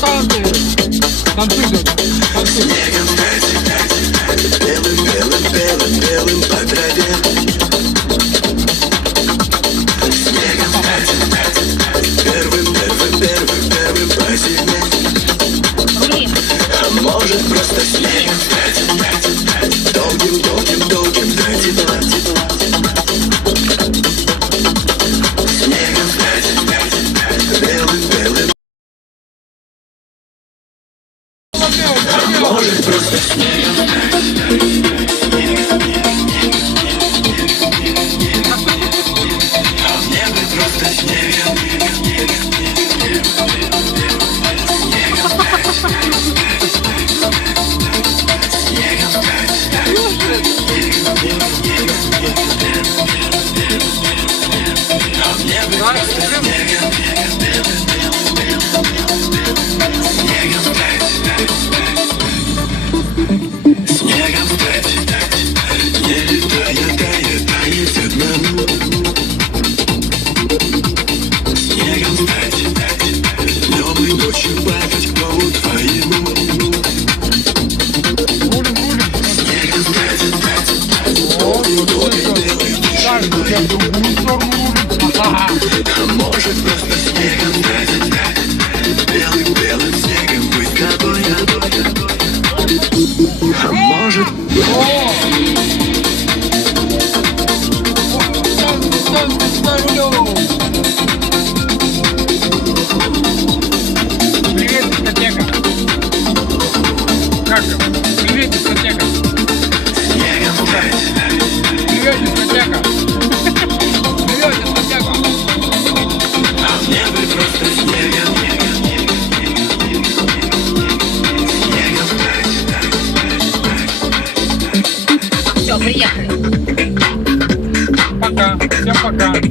танцы. Танцы идут. Танцы. Белым, белым, белым, белым по траве. Снегом пять. Первым, первым, первым, первым по зиме. А может просто снегом пять. Долгим, долгим, долгим до тепла. Снегом пять. Белым, белым. А может просто снегом пять. Снегом стать, не летая, таять одному. Снегом стать, днем и ночью падать к полу твоему. Снегом стать, долгий, долгий, белый тишиной. А может просто снегом стать, белым, белым снегом быть тобой. А может... Привет, дискотека. Как же? Привет, дискотека. Снегом стать. Привет, дискотека. Привет, дискотека. А мне бы просто снегом. Все, приехали. Пока. Всем пока.